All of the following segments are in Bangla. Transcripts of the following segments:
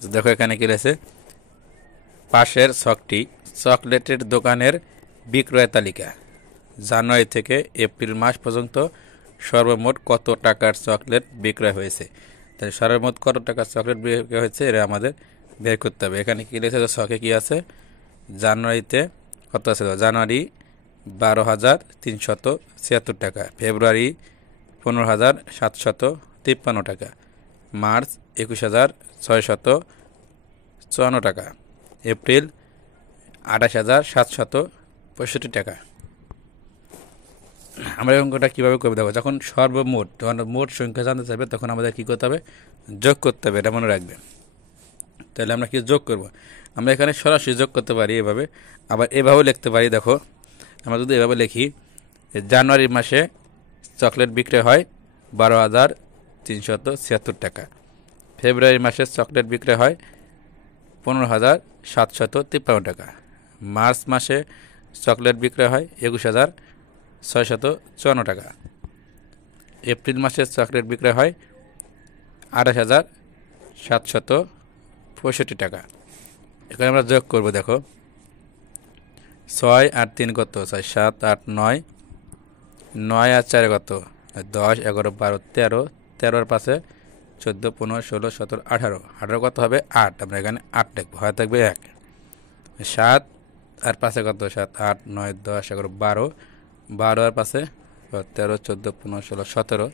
দেখো এখানে কি রয়েছে, পাশের ছকটি চকলেটের দোকানের বিক্রয় তালিকা। জানুয়ারি থেকে এপ্রিল মাস পর্যন্ত সর্বমোট কত টাকার চকলেট বিক্রয় হয়েছে। তাহলে সর্বমোট কত টাকার চকলেট বিক্রয় হয়েছে এটা আমাদের বের করতে হবে। এখানে কি রয়েছে, ছকে কি আছে, জানুয়ারিতে কত আছে, জানুয়ারি 12,376 টাকা, ফেব্রুয়ারি 15,753 টাকা, মার্চ 21,654 টাকা, এপ্রিল 28,765 টাকা। আমরা এই অঙ্কটা কীভাবে করবো দেখো, যখন সর্বমোট, যখন মোট সংখ্যা জানতে চাইবে তখন আমাদের কী করতে হবে, যোগ করতে হবে, এটা মনে রাখবে। তাহলে আমরা কি যোগ করব, আমরা এখানে সরাসরি যোগ করতে পারি এভাবে, আবার এভাবেও লিখতে পারি। দেখো আমরা যদি এভাবে লিখি, জানুয়ারি মাসে চকলেট বিক্রয় হয় 12,376 টাকা, ফেব্রুয়ারি মাসে চকলেট বিক্রয় হয় 15,753 টাকা, মার্চ মাসে চকলেট বিক্রয় হয় 21,654 টাকা, এপ্রিল মাসে চকলেট বিক্রয় হয় 28,765 টাকা। এখানে আমরা যোগ করব। দেখো 6 আর 3 কত, 6 7 8 9, 9 আর 4 কত, 10 11 12 13, 13 এর পাশে 14 15 16 17 18, 18 কত হবে 8, আমরা এখানে 8 লিখবো, হয় থাকবে 1। 7 আর পাশে কত, 7 8 9 10 11 12, 12 আর পাশে 13 14 15 16 17,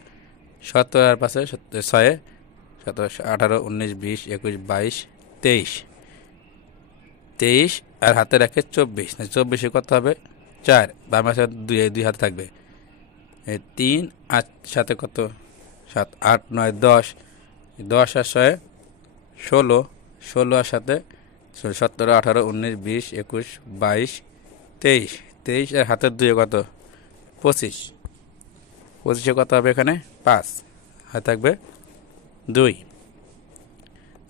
17 আর পাশে 6 17 18 19 20 21 22 23, 23 আর হাতে রাখে 24, 24 কত হবে 4, বাম পাশে 2 হাতে থাকবে, 3 আর সাথে কত 7 8 9 10, 10 আর 6 16, 16 আর সাথে 17 18 19 20 21 22 23, 23 আর হাতের 2 কত 25, 25 কত হবে এখানে 5, হাতে থাকবে 2,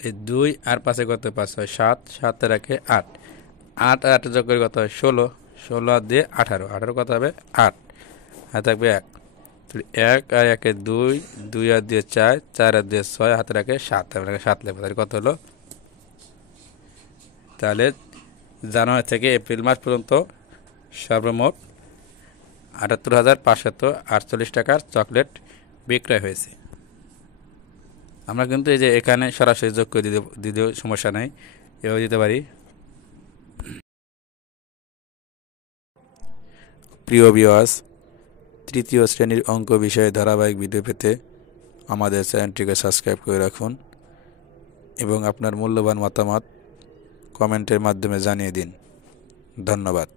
এই 2 আর 5 কত 5 হয় 7, 7 রাখে 8, 8 আর 8 যোগ করে কত হয় 16, 16 আর দিয়ে 18, 18 কত হবে 8, হাতে থাকবে 1, 1 আর 1 2, 2 আর দিয়ে 4, 4 আর দিয়ে 6, হাতে রাখে 7, হাতে রাখে 7 লেখা, তাহলে কত হলো, তাহলে জানুয়ারি থেকে এপ্রিল মাস পর্যন্ত সর্বমোট 78,548 টাকার চকলেট বিক্রয় হয়েছে। আমরা কিন্তু এই যে এখানে সরাসরি যোগ করে দিলেও সমস্যা নেই, এভাবে দিতে পারি। প্রিয় ভিউয়ার্স, তৃতীয় শ্রেণীর অঙ্ক বিষয়ে ধারাবাহিক ভিডিও পেতে আমাদের চ্যানেলটিকে সাবস্ক্রাইব করে রাখুন এবং আপনার মূল্যবান মতামত কমেন্টের মাধ্যমে জানিয়ে দিন। ধন্যবাদ।